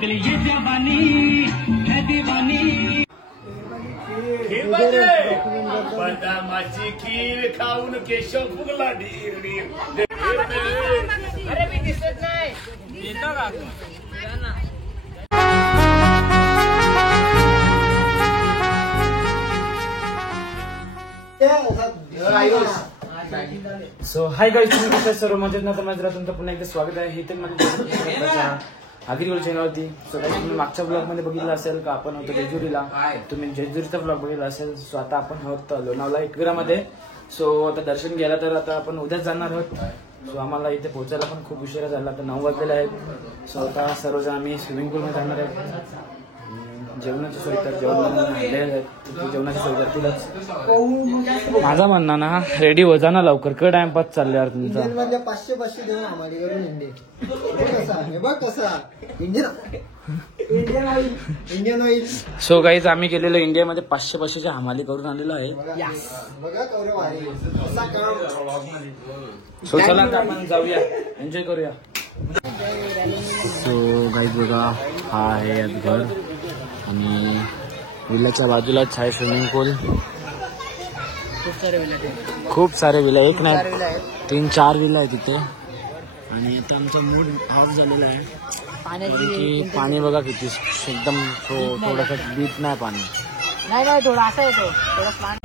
ये जवानी है दीवानी बदामाची खीर खाऊन केशव फुगला ढीर ढीर. अरे मी दिसत नाही येतो का सो हाय गाईज, तुम्ही कसं सर्व मजेत ना? तर माझं तुमचं पुन्हा एकदा स्वागत आहे इथे माझ्या आगरीगोल चॅनलवरती. सो गाईज, तुम्ही मागच्या ब्लॉग मध्ये बघितलं असेल का आपण होतो जेजुरीला. तुम्ही जेजुरीचा ब्लॉग बघितला असेल. सो आता आपण आहोत लोणावळा एकविरामध्ये. सो आता दर्शन घ्यायला तर आता आपण उद्याच जाणार आहोत. सो आम्हाला इथे पोहोचायला पण खूप उशिरा झाला, तर 9 वाजलेले आहेत. सो आता सर्वजण आम्ही स्विमिंग पूल मध्ये जाणार आहेत. जेवणाची सोय तर जेवणाची सोय करतीलच. माझा म्हणणं ना, रेडी हो जा ना लवकर, क टाइमपास चालल्यावर तुमचा. 500 देऊन आम्हाला करून इंडियन ऑइल. सो गाईज, आम्ही गेलेलो इंडियामध्ये 500 हमाली करून आलेलो आहे. सो चला आता आपण जाऊया, एन्जॉय करूया. सो गाईज बघा, हा आहे घर आणि विल्याच्या बाजूलाच आहे स्विमिंग पूल. खूप सारे विला, एक नाही 3-4 विला आहे तिथे. आणि आता आमचा मूड ऑफ झालेला आहे. पाणी बघा किती एकदम थोडंसं डीप नाही पाणी. नाही थोडा असा येतो थोडं पाणी.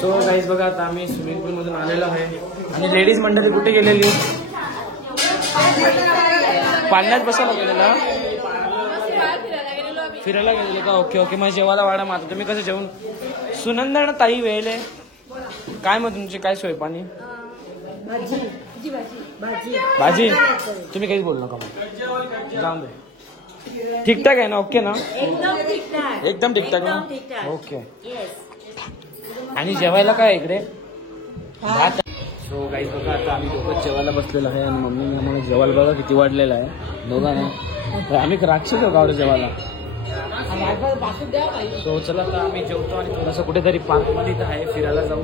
सो गाईज बघा, आता आम्ही स्विमिंग पूल मधून आलेलो आहे. आणि लेडीज मंडळी कुठे गेलेली? पाण्यात बसायला गेलेला, फिरायला गेलेलो का? Okay okay. मग जेवायला वाढा माता. तुम्ही कसं जेवण? सुनंदा ताई वेळेले काय मग तुमची काय सोय? पाणी भाजी. तुम्ही काहीच बोलू नका, जाऊन दे. ठीकठाक आहे ना? ओके ना? एकदम ठीकठाक ना? ओके. आणि जेवायला काय इकडे? भात. सो गाईज बघा, आता आम्ही दोघं जेवायला बसलेलो आहे. आणि मम्मीने आम्हाला जेवायला बघा किती वाढलेलं आहे दोघांना. आम्ही राक्षस हो गावडे जेवायला. सो चला आता आम्ही जेवतो आणि थोडंसं कुठेतरी पार्कमध्ये इथं आहे, फिरायला जाऊ.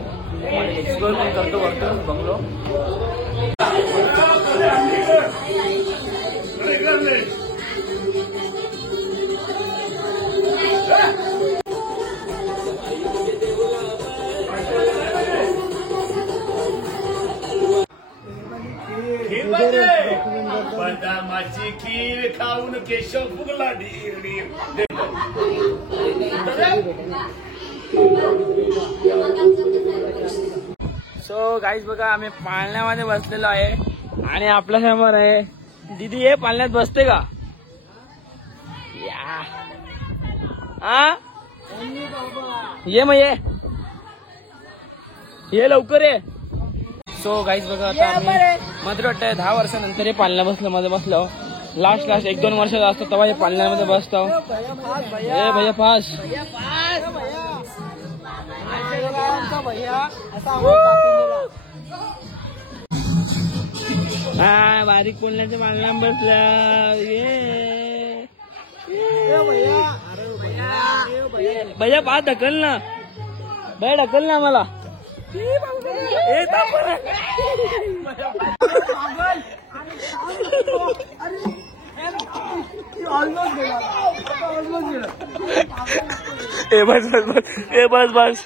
एक्सप्लोर पण करतो वरतं बंगलो. बदामाची खीर खाऊन केशव फुगला ढीर ढीर. सो गाईज बघा, आम्ही पाळण्यामध्ये बसलेलो आहे. आणि आपल्या समोर आहे दीदी. हे पाळण्यात बसते का? हा ये मग ये लवकर ये. सो गाईज बघा, आता आम्ही मला वाटतं 10 वर्षानंतर हे पालण्या बसलं. मध्ये बसलो लास्ट 1-2 वर्षाचा असतो तेव्हा हे पालण्यामध्ये बसतो. ए भैया पास. हा बारीक पोलण्याच्या पालण्या बसला. भैया पास ढकल ना, भैया ढकल ना मला. बस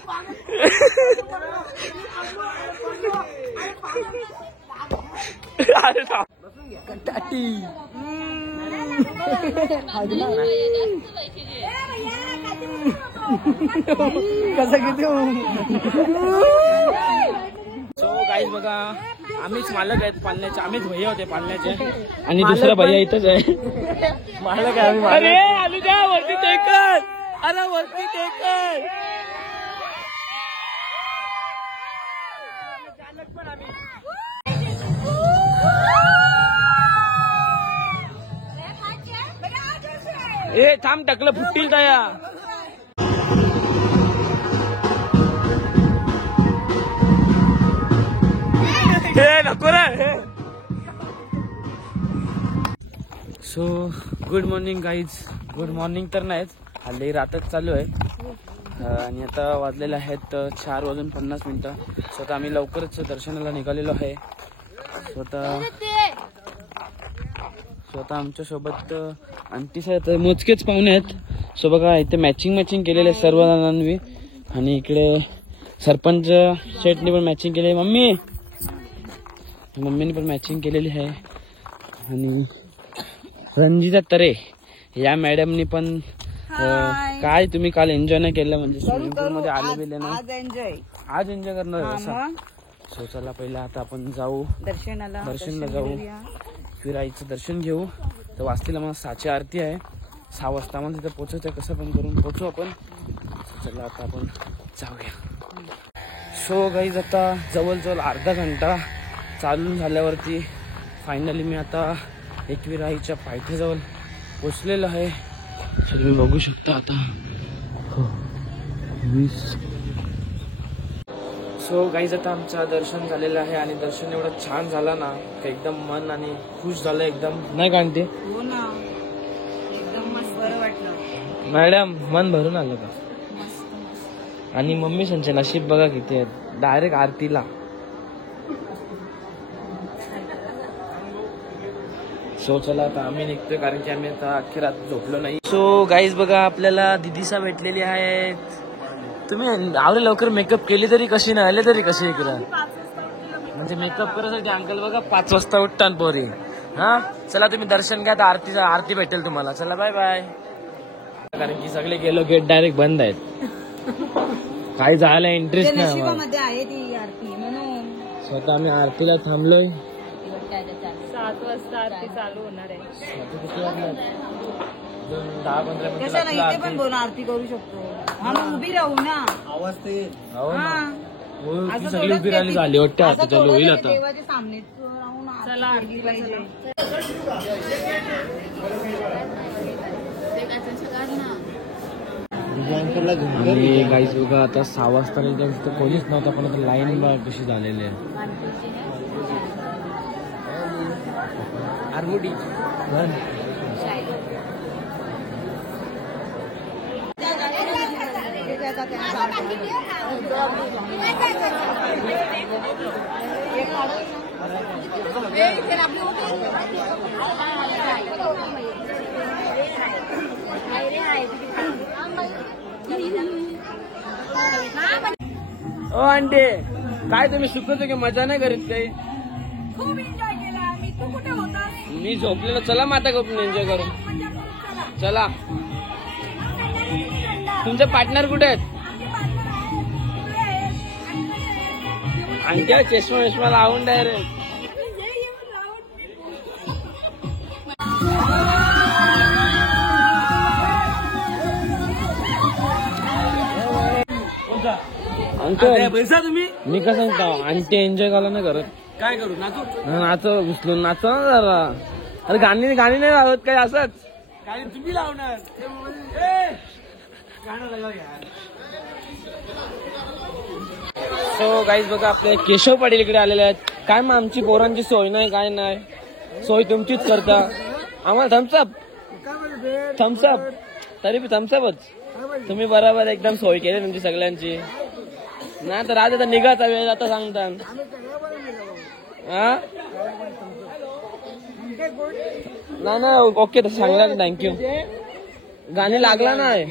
अरे कटाटी. कसं किती. सो गाईज बघा आम्हीच मालक आहेत पालण्याचे, आम्हीच भैया होते पालण्याचे आणि दुसरा भैया इथंच आहे मालक आहे आम्ही. अरे अनुजा वरती टेकन, अरे वरती टेकन. ए थांब टाकलं फुटतील तया. नको रे. So good morning guys. Good morning तर नाहीच, हल्ली रातच चालू आहे आणि आता वाजलेले आहेत 4:50. स्वतः आम्ही लवकरच दर्शनाला निघालेलो आहे. स्वतः आमच्या सोबत आंटीस आहेत, मोजकेच पाहुणे आहेत. सो बघा इथे मॅचिंग केलेले सर्व जणांनी आणि इकडे सरपंच शेटनी पण मॅचिंग केली. मम्मीने पण मॅचिंग केलेली आहे आणि रंजिता तरे या मॅडमनी पण काय तुम्ही काल एन्जॉय नाही केलं म्हणजे स्विमिंग पूल मध्ये आले बिले ना, आज एन्जॉय करणार असा. सो चला पहिला आता आपण जाऊ दर्शनला जाऊ, फिरायचं दर्शन घेऊ. तर वाजतील मग 6ची आरती आहे, 6 वाजता मग तिथे पोहोचायचं, कसं पण करून पोहोचू आपण. चला आता आपण जाऊया. सो गाईज आता जवळजवळ अर्धा घंटा चालून झाल्यावरती फायनली मी आता एकविराईच्या पायथ्याजवळ पोचलेलो आहे. तुम्ही बघू शकता आता. सो गाईज आता आमचं दर्शन झालेलं आहे आणि दर्शन एवढं छान झालं ना की एकदम मन आणि खुश झालं एकदम, नाही का ते? हो ना, एकदम मस्त बरं वाटलं मॅडम. मन भरून आलं का? आणि मम्मी संचे नशीब बघा किती आहेत, डायरेक्ट आरतीला. सो चला आता आम्ही निघतोय कारण की आम्ही आता अख्खी रात झोपलो नाही. सो गाईज बघा आपल्याला दिदीसा भेटलेली आहेत. तुम्ही आवडे लवकर मेकअप केली तरी कशी नाही आले तरी कशी इकडं म्हणजे मेकअप करायसाठी अंकल बघा 5 वाजता उठतात पोरी. हा चला तुम्ही दर्शन घ्या, आरती भेटेल तुम्हाला. चला बाय बाय. कारण की सगळे गेलो गेट डायरेक्ट बंद आहेत, काही जायला इंटरेस्ट नाही आम्हाला. स्वतः आम्ही आरतीला थांबलोय. 7 वाजता आरती चालू होणार आहे. 10-15 कशाला इथे पण बोला आरती करू शकतो. आम्ही उभी राहू ना, आवाज ते सगळी उभी राहिली झाली वाटतं. आता चालू होईल आता. देवाच्या सामने राहून चला आरती पाहिजे. आणि गाईज बघा आता 6 वाजता तिथं कोणीच नव्हता, पण आता लाईन बघा कशी झालेली आहे. आरबुडी ओ आंटे काय तुम्ही सुखतो की मजा नाही करीत काही? खूप एन्जॉय केला मी. तू कुठे होतास? मी झोपलेलो. चला माता गपून एन्जॉय करू. चला. तुमचे पार्टनर कुठे आहेत? आणखी चष्मा लावून डायरेक्ट. अंकल पैसा तुम्ही मी कसं सांगतो आंटी एन्जॉय करायला नाही करत. काय करू नाचो घुसलून नाचो ना जरा. अरे गाणी नाही लावत काय असंच गाणी तुम्ही लावणार. सो गाईज बघा आपले केशव पाटील इकडे आलेले आहेत. काय मग आमची पोरांची सोय नाही काय नाही, सोय तुमचीच करता. आम्हाला थम्सअप तरी बी थम्सअपच. तुम्ही बरोबर एकदम सोय केली तुमची सगळ्यांची. नाही तर आज आता निघाचा वेळ आता सांगता. हा नाही ओके तसं सांगला थँक्यू. गाणी लागला नाही.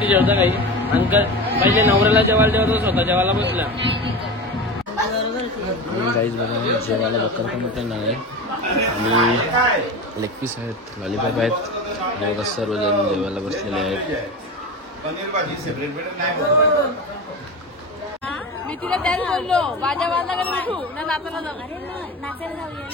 एकटी जेवता काही अंकल पहिले नवऱ्याला जेवायला जेवतच होता जेवायला बसला. गाईज बघा जेवायला बकर पण मटण आहे आणि लेग पीस आहेत, लॉलीपॉप आहेत आणि बघा सर्वजण जेवायला बसलेले आहेत. मी तिला त्याच बोललो माझ्या वाजला का नको ना नाचायला जाऊ. नाचायला जाऊया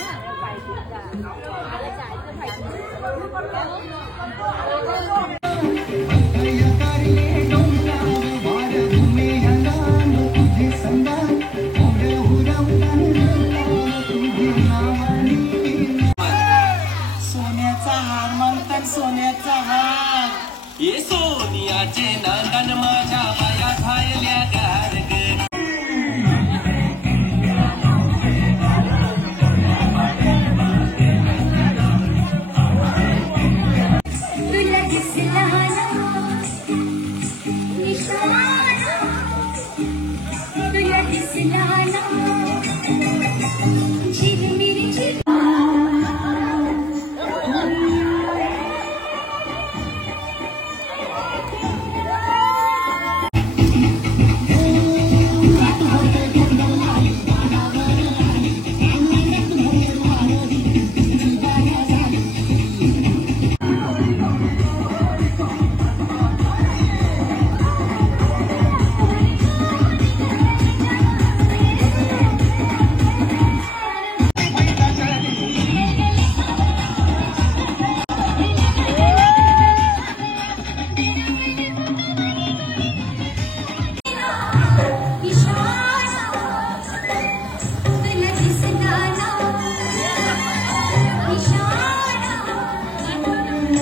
सोन्याचा हार म्हणतात सोन्याचा हार ये सोनियाचे नांदन माझ्या माया घायल्या गार ग. तुला दिसला तुला दिसला झिरमिरी झिर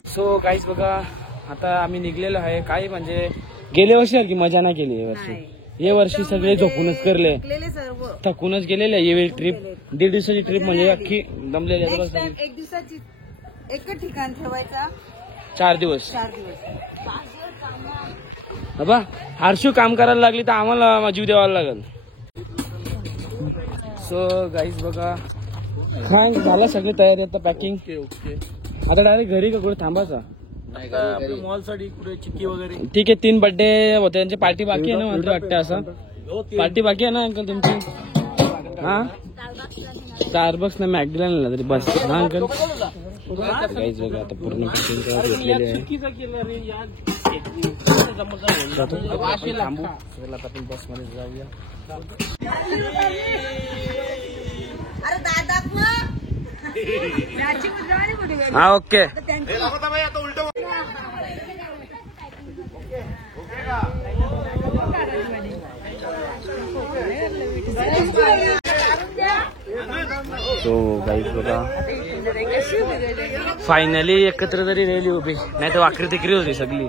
सो गाईज बघा आता आम्ही निघलेलो आहे. काही म्हणजे गेल्या वर्षी सारखी मजा नाही केली या वर्षी. या वर्षी सगळे झोपूनच करले, सर्व थकूनच गेलेले. ही ट्रिप 1.5 दिवसाची ट्रिप म्हणजे अख्खी दमलेली आहे. नेक्स्ट टाइम एक दिवसाची एकच ठिकाण ठेवायचा 4 दिवस 4 दिवस. बाबा हर्षू काम करायला लागली तर आम्हाला जीव द्यावा लागेल. सो गाईज बघा काय झालं सगळी तयारी आता पॅकिंग. आता डायरेक्ट घरी का कुठे थांबायचा मॉल साठी कुठे चिक्की वगैरे. ठीक आहे. 3 बर्थडे होते त्यांची पार्टी बाकी आहे ना मात्र वाटतं असं. पार्टी बाकी आहे ना अंकल तुमची. हा स्टारबक्स ना मॅकडीला नेला तरी बस. हा अंकल गाईज बघा आता पूर्ण घेतलेली आहे. थांबू आपण बस मध्ये जाऊया. अरे दादा हा ओके. तो गाईज बघा फायनली एकत्र तरी राहिली उभी, नाही तर वाकरी तिकरी होती सगळी.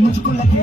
मुझको लगे